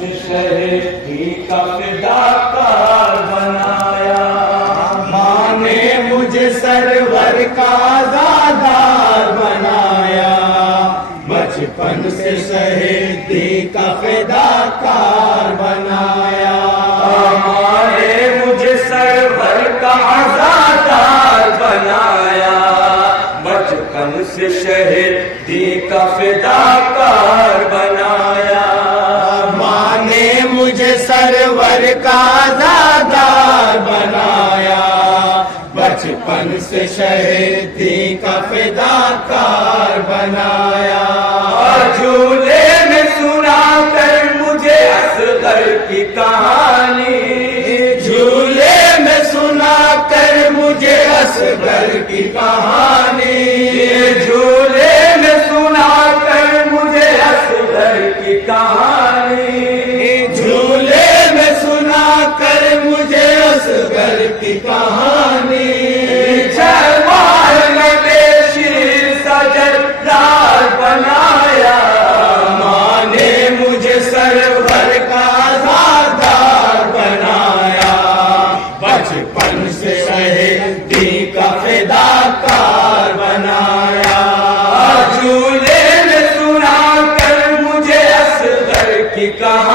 سے شہری کا فداکار بنایا، ماں نے مجھے سرور کا آزادار بنایا، بچپن سے شہیدی کا فداکار بنایا، ماں نے مجھے سرور کا آزادار بنایا، بچپن سے شہیدی کا فداکار بنایا، ماں نے مجھے سرور کا آزادار بنایا، بچپن سے شہیدی کا فداکار بنایا، جھولے میں سنا کر مجھے اصغر کی کہانی، جھولے میں سنا کر مجھے اصغر کی کہانی، جھولے میں سنا کر مجھے اصغر کی کہانی، جھولے میں سنا کر مجھے اصغر کی کہانی، جمال میں شیر سجر لال بنایا، ماں نے مجھے سرور کا آزادار بنایا، بچپن سے شہیدی کا فداکار بنایا، جھولے میں سنا کر مجھے اصغر کی کہانی،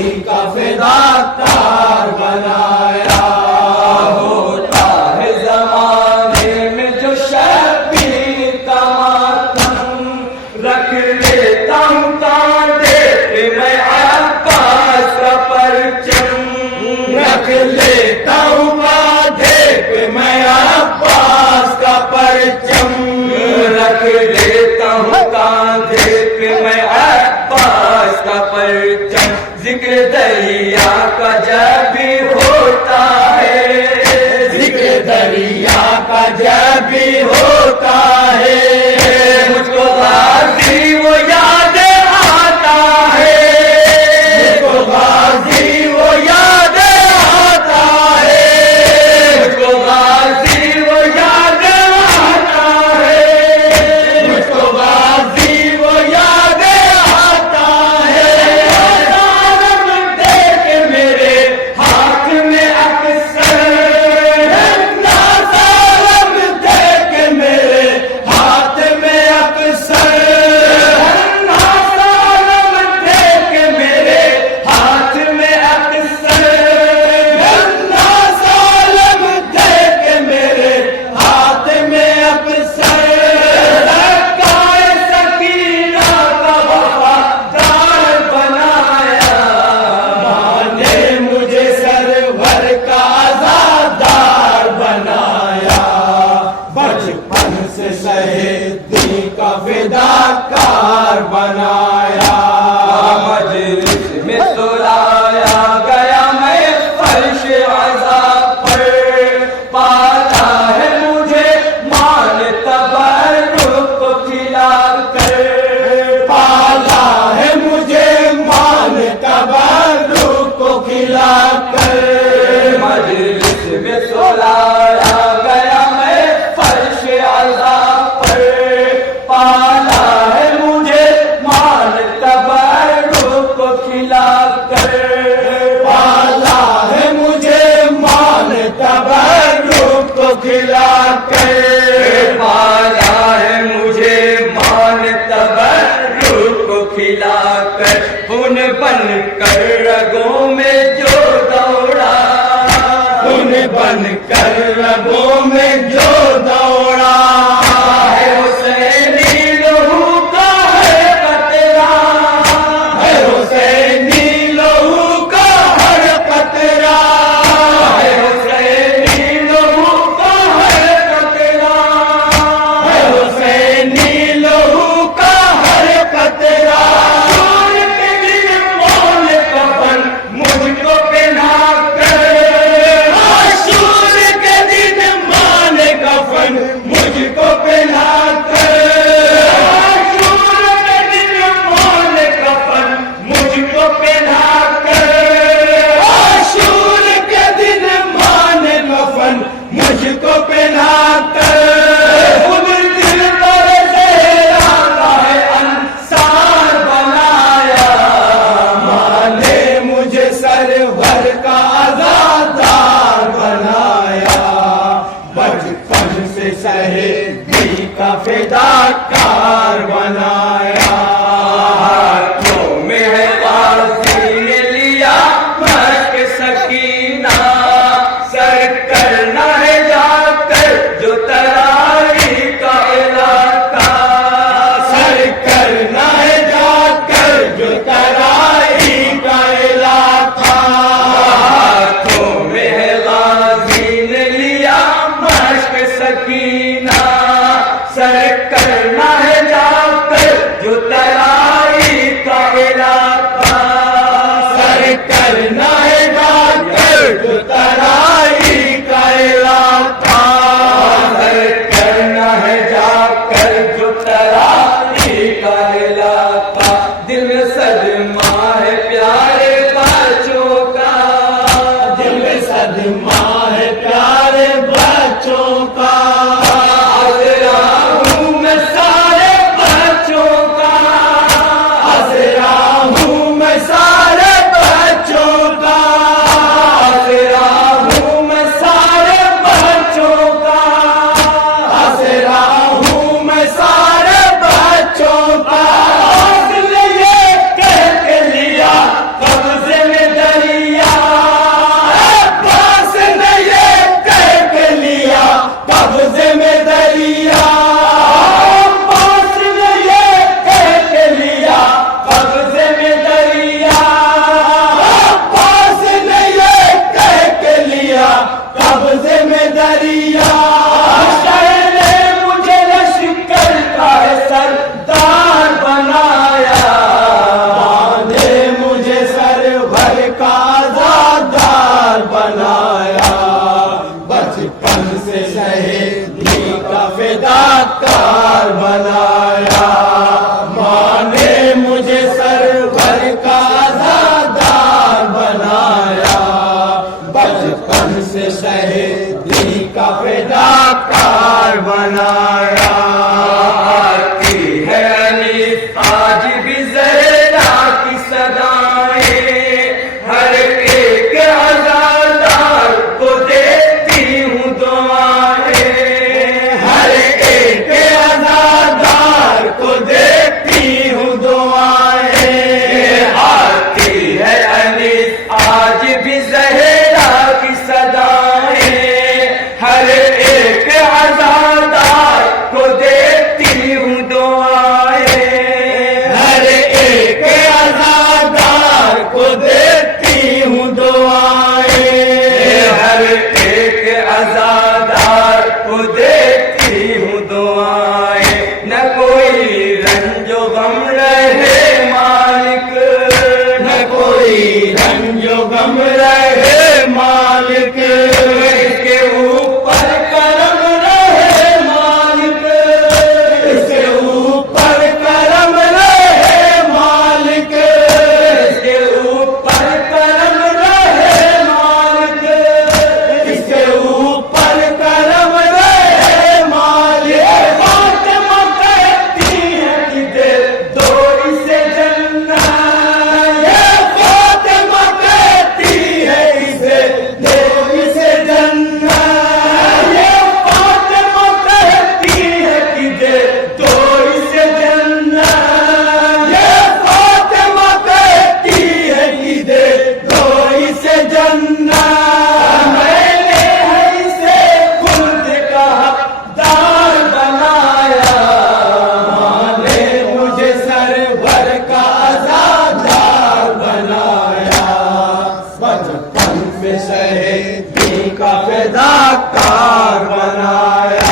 دین کا فداکار بنایا ہوتا ہے زمانے میں جو شبیر کا ماتم رکھ لیتا ہوں کانٹے پہ میں عباس کا پرچم رکھ لیتا ہوں کانٹے پہ میں عباس کا پرچم رکھ لیتا ہوں کانٹے پہ میں عباس کا پرچم ذکر دریا کا جب بھی ہوتا ہے ذکر دریا کا جب بھی ہوتا ہے مجھ کو غازی وہ یاد آتا ہے مجھ کو غازی وہ یاد آتا ہے مجھ کو غازی وہ یاد آتا ہے مجھ کو غازی وہ یاد آتا ہے عالم دیکھ میرے ہاتھ میں اکثر نازالم دیکھ میرے ہاتھ میں اکثر عالم دیکھ میرے ہاتھ میں اکثر نازالم دیکھ میرے ہاتھ میں اکثر سرکار سکینہ کا وفادار بنایا نے مجھے سرور کا آزادار بنایا بچپن سے شہیدی کا فداکار بنایا مجلس میں سلایا گیا میں فرش عذاب پر پاتا ہے مجھے مان تبرک کھلا کر پالا ہے مجھے مان تبرک کو کھلا کر مجلس میں سلایا گیا میں فرش عذاب پر پالا ہے مجھے مان تبرک کو کھلا کر پالا ہے مجھے مان تبرک کو کھلا کر پالا ہے مجھے مان تبرک کو کھلا کر خون بن کر رگوں میں جو دوڑا ان بن کر رگوں میں جو دوڑا ہے حسینی لہو کا ہے قطرہ ہے حسینی لہو کا ہر قطرہ ہے حسینی لہو کا ہے قطرہ ہے حسینی لہو کا ہر قطرہ سور کے دن مول کفن مجھ کو پہنا کر عاشور کے دن مان کفن مجھ کو پہنا کر عاشور کے دن مول کفن مجھ کو پہنا کر عاشور کے دن مان کفن مجھ کو پہنا کر خود دل پر تیرا کا ہے انصار بنایا نے مجھے سرور کا آزادار بنایا بچپن سے شہیدی کا فداکار بنایا ہاتھوں میں ہے غازی نے لیا مشق سکینہ سر کرنا ہے جا کر جو ترائی کا علاقہ سر کرنا ہے جا کر جو ترائی کا علاقہ ہاتھوں میں ہے غازی نے لیا مشق سکینہ سر کرنا ہے جا کر جو ترائی کا علاقہ سر کرنا ہے جا کر جو ترائی کا علاقہ سر کرنا ہے جا کر جو ترائی کا علاقہ دل میں صدمہ ہے پیارے بچوں کا دل میں صدمہ ہے پیارے بچوں کا ہنس رہا ہوں میں سارے بچوں کا ہنس رہا ہوں میں سارے بچوں کا میں شہیدی کا فداکار بنایا